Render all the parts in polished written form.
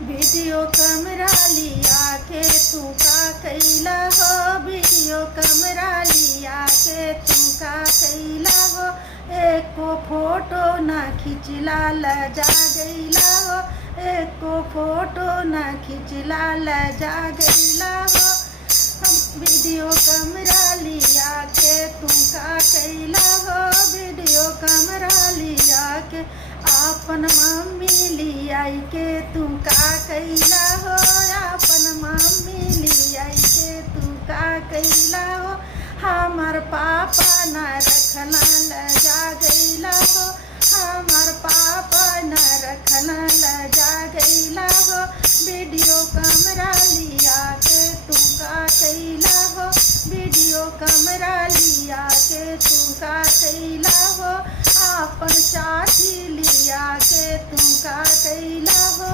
Video camera लिया के तू का कैला हो, वीडियो कैमरा लिया के तू का कैला हो, एको फोटो ना खिंचला लजा गईला हो, एको फोटो ना खिंचला लजा गईला हो। वीडियो कैमरा लिया के तू का कैला हो, वीडियो कैमरा लिया के आपन मम्मी लियाई के तू का कैला हो, आपन मम्मी लियाई के तू का कैला हो। हमार पापा न रखना लजा गईला हो, हमार पापा न रखना लजा गईला हो। वीडियो कैमरा लिया के तू का कैला हो, वीडियो कैमरा लिया के तू का कैला हो। आपन चाची लिया के तू का कैला हो,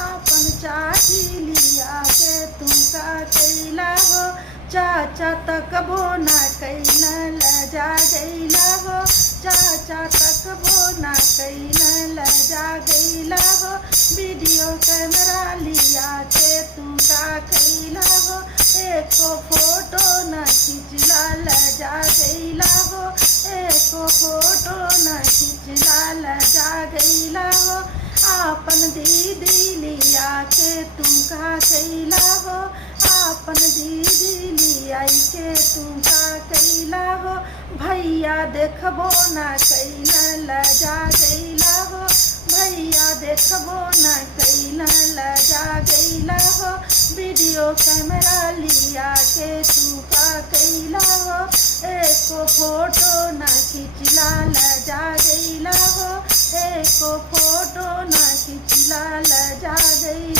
आपन चाची लिया के तू का कैला हो। चाचा तक वो न कैला लजा गईला हो, चाचा तक वो न कैला लजा गईला हो। वीडियो कैमरा लिया के तू का कैला हो, एको फोटो न खिंचला लजा गईला हो, एको फोटो न खिंचला लजा गईला हो। आपन दीदी लिया के तू का कैला हो, आपन दीदी लियाई के तू का कैला हो। भैया देखबो ना कैला लजा गईला हो, भैया देखबो ना कैला लजा गईला हो। वीडियो कैमरा लिया के तू का कैला हो, एको फोटो ना खिंचला लजा गईला हो, एको फोटो ना खिंचला लजा गईला।